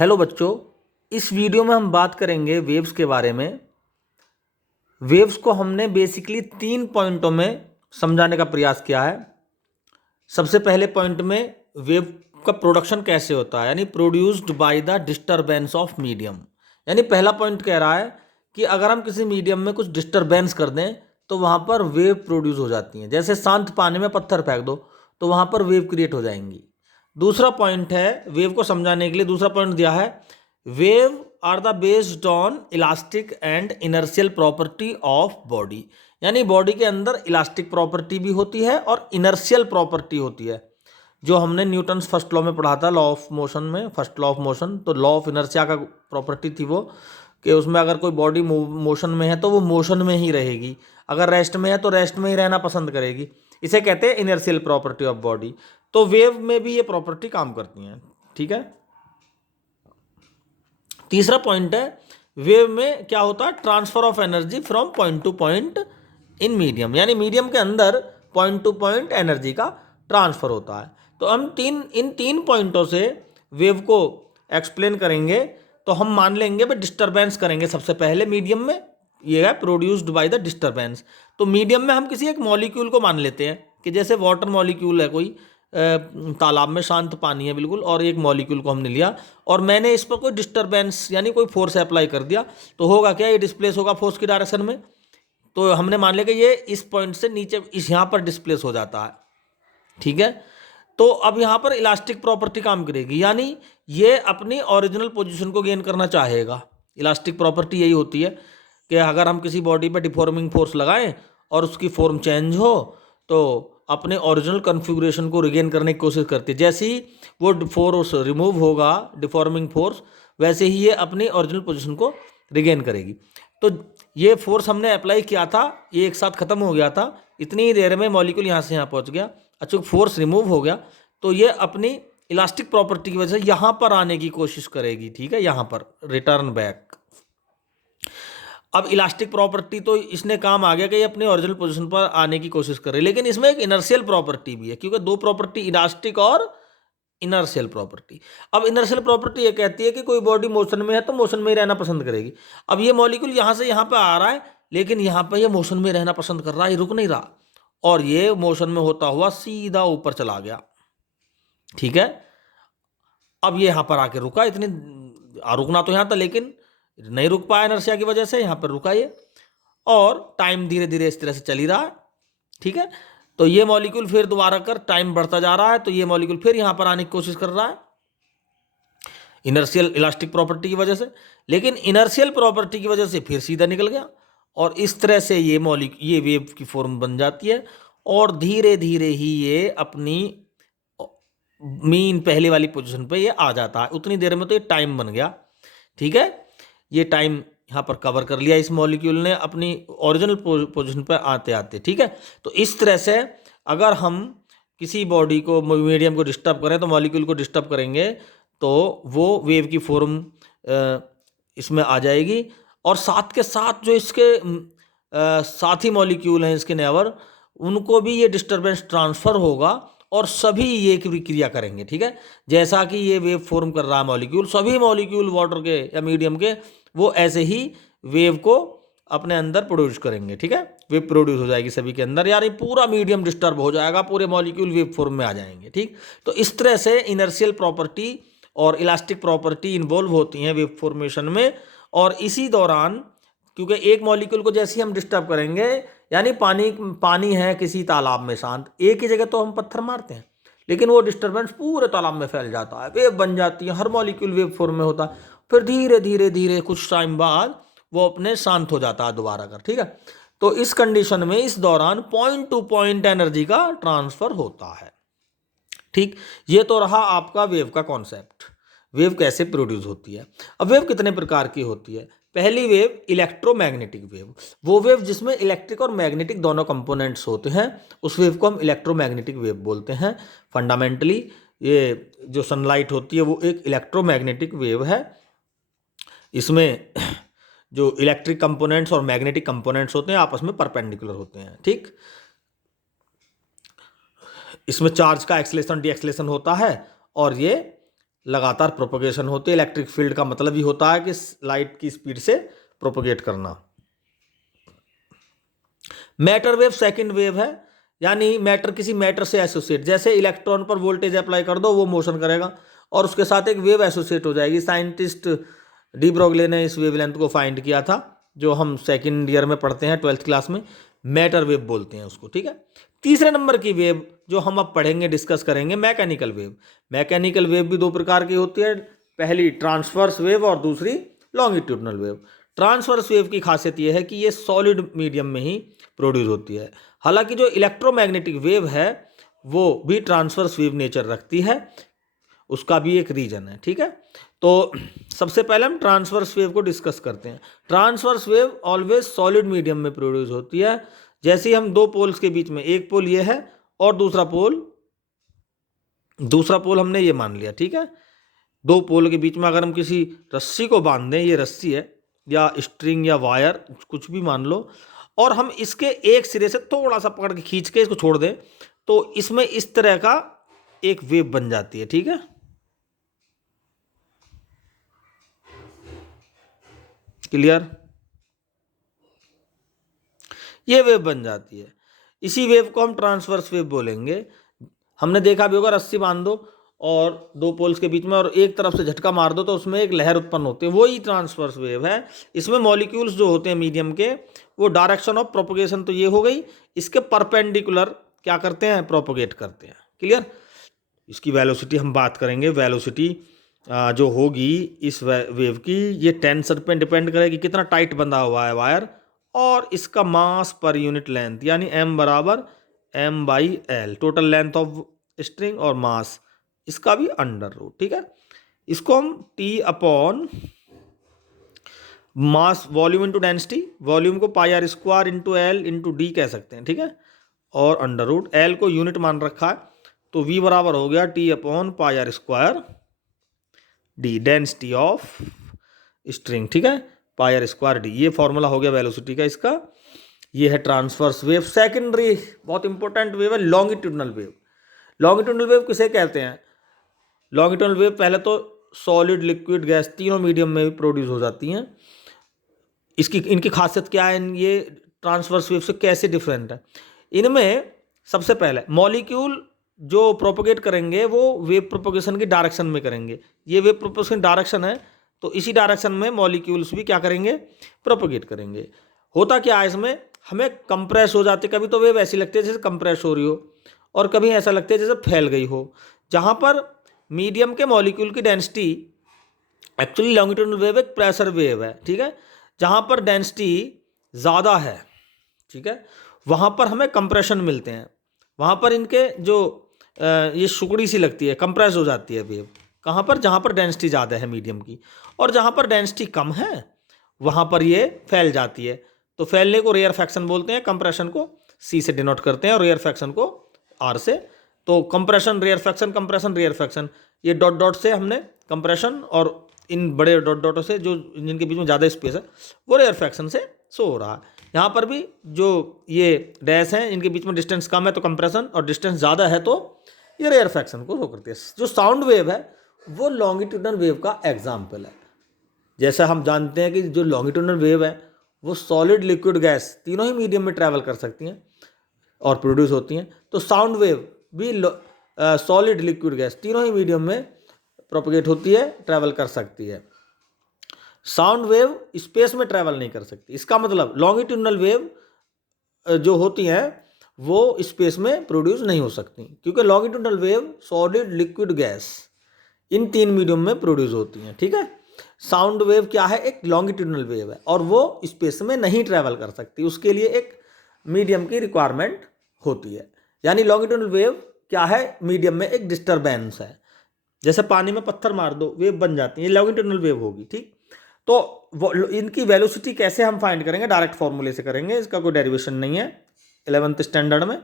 Hello बच्चों, इस video में हम बात करेंगे वेव्स के बारे में। वेव्स को हमने बेसिकली 3 पॉइंटों में समझाने का प्रयास किया है। सबसे पहले पॉइंट में वेव का प्रोडक्शन कैसे होता है, यानी produced by the disturbance of medium. यानी पहला पॉइंट कह रहा है कि अगर हम किसी मीडियम में कुछ डिस्टरबेंस कर दें तो वहाँ पर वेव प्रोड्यूस हो जाती हैं। जैसे शांत पानी में पत्थर फेंक दो तो वहाँ पर वेव क्रिएट हो जाएंगी। दूसरा पॉइंट है, वेव को समझाने के लिए दूसरा पॉइंट दिया है, wave are the based on elastic and inertial property of body. यानी बॉडी के अंदर इलास्टिक प्रॉपर्टी भी होती है और इनर्शियल प्रॉपर्टी होती है, जो हमने न्यूटन्स फर्स्ट लॉ में पढ़ा था, लॉ ऑफ मोशन में, फर्स्ट लॉ ऑफ मोशन। तो लॉ ऑफ इनर्शिया का प्रॉपर्टी थी वो कि उसमें अगर कोई बॉडी मोशन में है तो वो मोशन में ही रहेगी, अगर रेस्ट में है तो रेस्ट में ही रहना पसंद करेगी। इसे कहते हैं इनर्शियल प्रॉपर्टी ऑफ बॉडी। तो वेव में भी ये प्रॉपर्टी काम करती हैं। ठीक है। तीसरा पॉइंट है, वेव में क्या होता है, transfer of energy from point two point in medium. यानी मीडियम के अंदर पॉइंट टू पॉइंट एनर्जी का ट्रांसफर होता है। तो हम इन तीन पॉइंटों से वेव को एक्सप्लेन करेंगे। तो हम मान लेंगे भाई डिस्टरबेंस करेंगे सबसे पहले मीडियम में, ये है प्रोड्यूस्ड बाय द डिस्टरबेंस। तो मीडियम में हम किसी एक मॉलिक्यूल को मान लेते हैं कि जैसे वाटर मॉलिक्यूल है कोई, तालाब में शांत पानी है बिल्कुल, और एक मॉलिक्यूल को हमने लिया और मैंने इस पर कोई डिस्टरबेंस यानी कोई फोर्स अप्लाई कर दिया, तो होगा क्या, ये डिस्प्लेस होगा फोर्स की डायरेक्शन में। तो हमने मान लिया कि ये इस पॉइंट से नीचे इस यहाँ पर डिस्प्लेस हो जाता है। ठीक है। तो अब यहाँ पर इलास्टिक प्रॉपर्टी काम करेगी, यानी ये अपनी ओरिजिनल पोजीशन को गेन करना चाहेगा। इलास्टिक प्रॉपर्टी यही होती है कि अगर हम किसी बॉडी पर डिफॉर्मिंग फोर्स लगाएं और उसकी फॉर्म चेंज हो तो अपने ओरिजिनल कन्फिगरेशन को रिगेन करने की कोशिश करती है। जैसे ही वो फोर्स रिमूव होगा, डिफॉर्मिंग फोर्स, वैसे ही ये अपनी ओरिजिनल पोजीशन को रिगेन करेगी। तो ये फोर्स हमने अप्लाई किया था, ये एक साथ खत्म हो गया था, इतनी ही देर में मॉलिक्यूल यहाँ से यहाँ पहुँच गया। अच्छा, फोर्स रिमूव हो गया तो ये अपनी इलास्टिक प्रॉपर्टी की वजह से यहाँ पर आने की कोशिश करेगी। ठीक है, यहाँ पर रिटर्न बैक। अब इलास्टिक प्रॉपर्टी तो इसने काम आ गया कि ये अपने ओरिजिनल पोजीशन पर आने की कोशिश कर रही है, लेकिन इसमें एक इनर्शियल प्रॉपर्टी भी है, क्योंकि दो प्रॉपर्टी, इलास्टिक और इनर्शियल प्रॉपर्टी। अब इनर्शियल प्रॉपर्टी ये कहती है कि कोई बॉडी मोशन में है तो मोशन में ही रहना पसंद करेगी। अब ये मॉलिक्यूल यहाँ से यहाँ पे आ रहा है, लेकिन यहाँ पे ये मोशन में रहना पसंद कर रहा है, ये रुक नहीं रहा, और ये मोशन में होता हुआ सीधा ऊपर चला गया। ठीक है। अब ये यहाँ पर आके रुका, इतनी रुकना तो यहाँ था लेकिन नहीं रुक पाया इनर्शिया की वजह से, यहाँ पर रुका ये, और टाइम धीरे धीरे इस तरह से चल ही रहा है। ठीक है। तो ये मॉलिक्यूल फिर दोबारा कर, टाइम बढ़ता जा रहा है, तो ये मॉलिक्यूल फिर यहाँ पर आने की कोशिश कर रहा है इनर्शियल इलास्टिक प्रॉपर्टी की वजह से, लेकिन इनर्शियल प्रॉपर्टी की वजह से फिर सीधा निकल गया, और इस तरह से ये वेव की फॉर्म बन जाती है, और धीरे धीरे ही ये अपनी मीन पहले वाली पोजीशन पे ये आ जाता है। उतनी देर में तो ये टाइम बन गया। ठीक है। ये टाइम यहाँ पर कवर कर लिया इस मॉलिक्यूल ने अपनी ओरिजिनल पोजीशन पर आते आते। ठीक है। तो इस तरह से अगर हम किसी बॉडी को, मीडियम को डिस्टर्ब करें, तो मॉलिक्यूल को डिस्टर्ब करेंगे तो वो वेव की फॉर्म इसमें आ जाएगी, और साथ के साथ जो इसके साथी मॉलिक्यूल हैं, इसके नेबर, उनको भी ये डिस्टर्बेंस ट्रांसफ़र होगा और सभी ये क्रिया करेंगे। ठीक है। जैसा कि ये वेव फॉर्म कर रहा है मॉलिक्यूल, सभी मॉलिक्यूल वाटर के या मीडियम के वो ऐसे ही वेव को अपने अंदर प्रोड्यूस करेंगे। ठीक है। वेव प्रोड्यूस हो जाएगी सभी के अंदर, यानी पूरा मीडियम डिस्टर्ब हो जाएगा, पूरे मॉलिक्यूल वेव फॉर्म में आ जाएंगे। ठीक। तो इस तरह से इनर्शियल प्रॉपर्टी और इलास्टिक प्रॉपर्टी इन्वॉल्व होती हैं वेव फॉर्मेशन में। और इसी दौरान, क्योंकि एक मॉलिक्यूल को जैसे ही हम डिस्टर्ब करेंगे, यानी पानी है किसी तालाब में शांत, एक ही जगह तो हम पत्थर मारते हैं, लेकिन वो डिस्टर्बेंस पूरे तालाब में फैल जाता है, वेव बन जाती है, हर मॉलिक्यूल वेव फॉर्म में होता है, फिर धीरे धीरे धीरे कुछ टाइम बाद वो अपने शांत हो जाता है दोबारा कर। ठीक है। तो इस कंडीशन में इस दौरान पॉइंट टू पॉइंट एनर्जी का ट्रांसफर होता है। ठीक। ये तो रहा आपका वेव का कॉन्सेप्ट, वेव कैसे प्रोड्यूस होती है। अब वेव कितने प्रकार की होती है। पहली वेव इलेक्ट्रोमैग्नेटिक वेव, वो वेव जिसमें इलेक्ट्रिक और मैग्नेटिक दोनों कंपोनेंट्स होते हैं, उस वेव को हम इलेक्ट्रोमैग्नेटिक वेव बोलते हैं। फंडामेंटली ये जो सनलाइट होती है वो एक इलेक्ट्रोमैग्नेटिक वेव है। इसमें जो इलेक्ट्रिक कंपोनेंट्स और मैग्नेटिक कंपोनेंट्स होते हैं आपस में परपेंडिकुलर होते हैं। ठीक। इसमें चार्ज का एक्सलेशन डी एक्सलेशन होता है, और ये लगातार प्रोपगेशन होती है। इलेक्ट्रिक फील्ड का मतलब ही होता है कि लाइट की स्पीड से प्रोपगेट करना। मैटर वेव सेकंड वेव है, यानी मैटर किसी मैटर से एसोसिएट, जैसे इलेक्ट्रॉन पर वोल्टेज अप्लाई कर दो वो मोशन करेगा और उसके साथ एक वेव एसोसिएट हो जाएगी। साइंटिस्ट डी ब्रोगले ने इस वेवलेंथ को फाइंड किया था, जो हम सेकंड ईयर में पढ़ते हैं 12th क्लास में, मैटर वेव बोलते हैं उसको, ठीक है। तीसरे नंबर की वेव जो हम अब पढ़ेंगे, डिस्कस करेंगे, मैकेनिकल वेव। मैकेनिकल वेव भी दो प्रकार की होती है, पहली ट्रांसवर्स वेव और दूसरी लॉन्गिट्यूडनल वेव। ट्रांसवर्स वेव की खासियत यह है कि ये सॉलिड मीडियम में ही प्रोड्यूस होती है। हालांकि जो इलेक्ट्रोमैग्नेटिक वेव है वो भी ट्रांसवर्स वेव नेचर रखती है, उसका भी एक रीजन है, ठीक है। तो सबसे पहले हम ट्रांसवर्स वेव को डिस्कस करते हैं। Transverse wave always solid medium में प्रोड्यूस होती है। जैसे ही हम दो पोल्स के बीच में, एक पोल ये है और दूसरा पोल हमने ये मान लिया, ठीक है। दो पोल के बीच में अगर हम किसी रस्सी को बांध दें, ये रस्सी है या स्ट्रिंग या वायर कुछ भी मान लो, और हम इसके एक सिरे से थोड़ा सा पकड़ के खींच के इसको छोड़ दें, तो इसमें इस तरह का एक वेव बन जाती है, ठीक है। क्लियर? ये वेव बन जाती है। इसी वेव को हम ट्रांसवर्स वेव बोलेंगे। हमने देखा भी होगा, रस्सी बांध दो और दो पोल्स के बीच में और एक तरफ से झटका मार दो तो उसमें एक लहर उत्पन्न होती है, वही ट्रांसवर्स वेव है। इसमें मॉलिक्यूल्स जो होते हैं मीडियम के, वो डायरेक्शन ऑफ प्रोपगेशन तो ये हो गई, इसके परपेंडिकुलर क्या करते हैं, प्रोपगेट करते हैं। क्लियर? इसकी वेलोसिटी हम बात करेंगे। वेलोसिटी जो होगी इस वेव की, ये टेंसर पे डिपेंड करेगी कितना टाइट बंधा हुआ है वायर, और इसका मास पर यूनिट लेंथ, यानी m बराबर m/l, total length of string और मास इसका भी अंडर रूट, ठीक है। इसको हम T upon mass volume into density, volume को πr² into L into D कह सकते हैं, ठीक है, और अंडर रूट, एल को यूनिट मान रखा है तो V बराबर हो गया T upon πr² D, density of string, ठीक है, πr² डी। ये फॉर्मूला हो गया वेलोसिटी का इसका। ये है ट्रांसवर्स वेव। सेकेंडरी बहुत इंपॉर्टेंट वेव है लॉन्गिट्यूडनल वेव। लॉन्गिट्यूडनल वेव किसे कहते हैं? लॉन्गिट्यूडनल वेव पहले तो सॉलिड, लिक्विड, गैस तीनों मीडियम में भी प्रोड्यूस हो जाती हैं। इनकी खासियत क्या है, ये ट्रांसवर्स वेव से कैसे डिफरेंट है? इनमें सबसे पहले मॉलिक्यूल जो प्रोपोगेट करेंगे वो वेव प्रोपोगेशन की डायरेक्शन में करेंगे। ये वेव प्रोपोगेशन डायरेक्शन है तो इसी डायरेक्शन में मॉलिक्यूल्स भी क्या करेंगे, प्रोपोगेट करेंगे। होता क्या है इसमें, हमें कंप्रेस हो जाती है, कभी तो वेव ऐसी लगती है जैसे कंप्रेस हो रही हो और कभी ऐसा लगता है जैसे फैल गई हो। जहाँ पर मीडियम के मॉलिक्यूल की डेंसिटी, एक्चुअली लॉन्गिट्यूडनल वेव एक प्रेशर वेव है, ठीक है, जहाँ पर डेंसिटी ज़्यादा है, ठीक है, वहाँ पर हमें कंप्रेशन मिलते हैं। वहाँ पर इनके जो ये सुकड़ी सी लगती है, कंप्रेस हो जाती है वेव। कहाँ पर? जहाँ पर डेंसिटी ज़्यादा है मीडियम की, और जहाँ पर डेंसिटी कम है वहाँ पर ये फैल जाती है। तो फैलने को रेयरफैक्शन बोलते हैं, कंप्रेशन को C से डिनोट करते हैं और रेयरफैक्शन को R से। तो कंप्रेशन, रेयरफैक्शन, कंप्रेशन, रेयरफैक्शन, ये डॉट डॉट से हमने कंप्रेशन, और इन बड़े डॉट डॉटों से जो जिनके बीच में ज़्यादा स्पेस है वो रेयरफैक्शन से शो हो रहा है। यहाँ पर भी जो ये डैश हैं इनके बीच में डिस्टेंस कम है तो कंप्रेशन, और डिस्टेंस ज़्यादा है तो ये रेयरफैक्शन को शो करती है। जो साउंड वेव है वो लॉन्गिट्यूडनल वेव का एग्जाम्पल है। जैसा हम जानते हैं कि जो लॉन्गिट्यूडनल वेव है वो सॉलिड, लिक्विड, गैस तीनों ही मीडियम में ट्रैवल कर सकती हैं और प्रोड्यूस होती हैं, तो साउंड वेव भी सॉलिड, लिक्विड, गैस तीनों ही मीडियम में प्रोपगेट होती है, ट्रैवल कर सकती है। साउंड वेव स्पेस में ट्रैवल नहीं कर सकती। इसका मतलब लॉन्गिट्यूडनल वेव जो होती हैं वो स्पेस में प्रोड्यूस नहीं हो सकती, क्योंकि longitudinal wave solid, liquid, gas in तीन मीडियम में प्रोड्यूस होती हैं, ठीक है। साउंड वेव क्या है, एक लॉन्गिट्यूडनल वेव है और वो स्पेस में नहीं ट्रैवल कर सकती, उसके लिए एक मीडियम की रिक्वायरमेंट होती है। यानी लॉन्गिट्यूडनल वेव क्या है, मीडियम में एक डिस्टर्बेंस है। जैसे पानी में पत्थर मार दो वेव बन जाती है, लॉन्गिट्यूडनल वेव होगी, ठीक। तो इनकी वेलोसिटी कैसे हम फाइंड करेंगे, डायरेक्ट फॉर्मूले से करेंगे, इसका कोई डेरिवेशन नहीं है 11th स्टैंडर्ड में।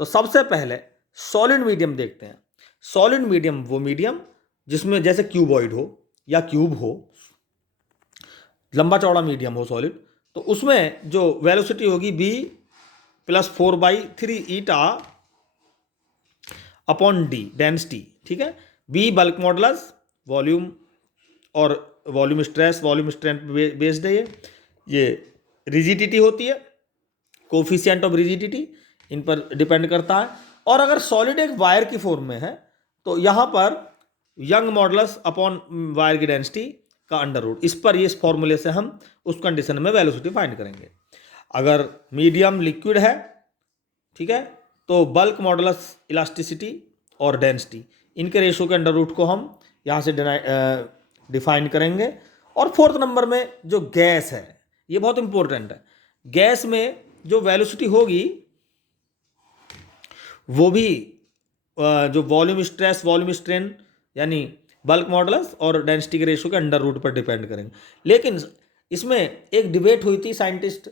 तो सबसे पहले सॉलिड मीडियम देखते हैं। सॉलिड मीडियम वो मीडियम जिसमें जैसे क्यूबॉइड हो या क्यूब हो, लंबा चौड़ा मीडियम हो सॉलिड, तो उसमें जो वेलोसिटी होगी b + 4/3 eta upon d, density, ठीक है। b बल्क मॉडुलस वॉल्यूम और volume stress, volume strength based है ये रिजिडिटी होती है, कोफिशिएंट ऑफ रिजिडिटी इन पर डिपेंड करता है। और अगर सॉलिड एक वायर की फॉर्म में है तो यहाँ पर यंग मॉडुलस अपॉन वायर की डेंसिटी का अंडर रूट, इस पर, इस फॉर्मूले से हम उस कंडीशन में वेलोसिटी फाइंड करेंगे। अगर मीडियम लिक्विड है, ठीक है, तो बल्क मॉडुलस इलास्टिसिटी और डेंसिटी, इनके रेशो के अंडर रूट को हम यहाँ से डिफाइन करेंगे। और फोर्थ नंबर में जो गैस है, ये बहुत इंपॉर्टेंट है। गैस में जो वेलोसिटी होगी वो भी जो वॉल्यूम स्ट्रेस, वॉल्यूम स्ट्रेन, यानी बल्क मॉडुलस और डेंसिटी के रेशो के अंडर रूट पर डिपेंड करेंगे। लेकिन इसमें एक डिबेट हुई थी, साइंटिस्ट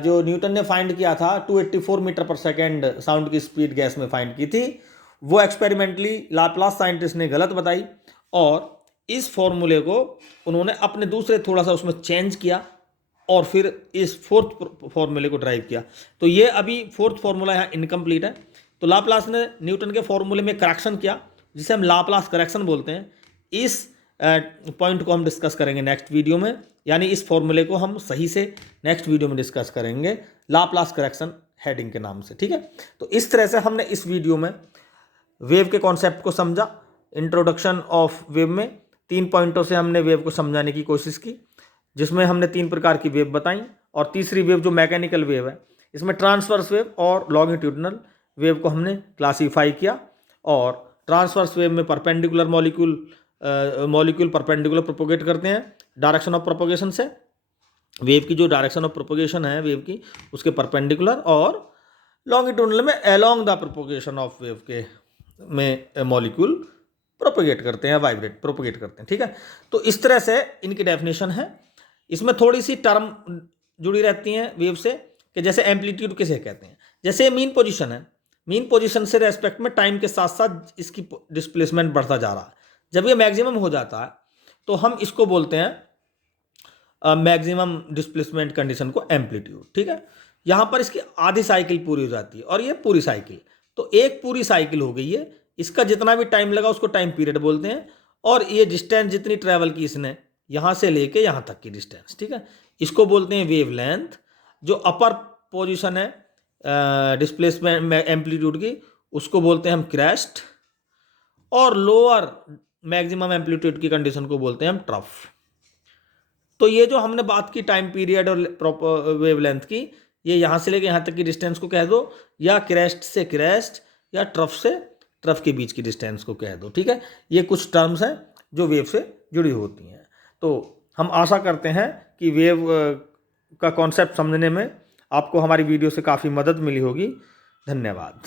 जो न्यूटन ने फाइंड किया था 284 मीटर पर सेकेंड साउंड की स्पीड गैस में फाइंड की थी, वो एक्सपेरिमेंटली लाप्लास साइंटिस्ट ने गलत बताई और इस फॉर्मूले को उन्होंने अपने दूसरे थोड़ा सा उसमें चेंज किया और फिर इस फोर्थ फॉर्मूले को ड्राइव किया। तो ये अभी फोर्थ फॉर्मूला यहाँ इनकम्प्लीट है। तो लाप्लास ने न्यूटन के फॉर्मूले में करेक्शन किया, जिसे हम लाप्लास करेक्शन बोलते हैं। इस पॉइंट को हम डिस्कस करेंगे नेक्स्ट वीडियो में, यानी इस फॉर्मूले को हम सही से नेक्स्ट वीडियो में डिस्कस करेंगे लाप्लास करेक्शन हेडिंग के नाम से, ठीक है। तो इस तरह से हमने इस वीडियो में वेव के कॉन्सेप्ट को समझा। इंट्रोडक्शन ऑफ वेव में 3 पॉइंटों से हमने वेव को समझाने की कोशिश की, जिसमें हमने 3 प्रकार की वेव बताई। और तीसरी वेव जो मैकेनिकल वेव है, इसमें ट्रांसवर्स वेव और लॉन्गिट्यूडनल वेव को हमने क्लासीफाई किया। और ट्रांसवर्स वेव में परपेंडिकुलर मॉलिक्यूल परपेंडिकुलर प्रोपोगेट करते हैं डायरेक्शन ऑफ प्रोपोगेशन से। वेव की जो डायरेक्शन ऑफ प्रोपोगेशन है वेव की, उसके परपेंडिकुलर, और लॉन्गिट्यूडनल में along the propagation of wave के में मॉलिक्यूल प्रोपोगेट करते हैं, वाइब्रेट प्रोपोगेट करते हैं, ठीक है। तो इस तरह से इनकी डेफिनेशन है। इसमें थोड़ी सी टर्म जुड़ी रहती हैं वेव से, कि जैसे एम्पलीट्यूड किसे कहते हैं। जैसे मीन पोजीशन है, मीन पोजीशन से रेस्पेक्ट में टाइम के साथ साथ इसकी डिस्प्लेसमेंट बढ़ता जा रहा है। जब ये मैक्सिमम हो जाता है तो हम इसको बोलते हैं मैक्सिमम डिस्प्लेसमेंट कंडीशन को एम्पलीट्यूड, ठीक है। यहाँ पर इसकी आधी साइकिल पूरी हो जाती है और ये पूरी साइकिल, तो एक पूरी साइकिल हो गई है। इसका जितना भी टाइम लगा उसको टाइम पीरियड बोलते हैं। और ये डिस्टेंस जितनी ट्रैवल की इसने यहाँ से लेके यहाँ तक की डिस्टेंस, ठीक है, इसको बोलते हैं वेव लेंथ। जो अपर पोजीशन है डिस्प्लेसमेंट एम्पलीट्यूड की, उसको बोलते हैं हम क्रेस्ट। और लोअर मैक्सिमम एम्पलीट्यूड की कंडीशन को बोलते हैं हम ट्रफ। तो ये जो हमने बात की टाइम पीरियड और वेव लेंथ की, ये यहाँ से लेके यहाँ तक की डिस्टेंस को कह दो, या क्रेस्ट से क्रेस्ट, या ट्रफ से ट्रफ के बीच की डिस्टेंस को कह दो, ठीक है। ये कुछ टर्म्स हैं जो वेव से जुड़ी होती हैं। तो हम आशा करते हैं कि वेव का कॉन्सेप्ट समझने में आपको हमारी वीडियो से काफ़ी मदद मिली होगी। धन्यवाद।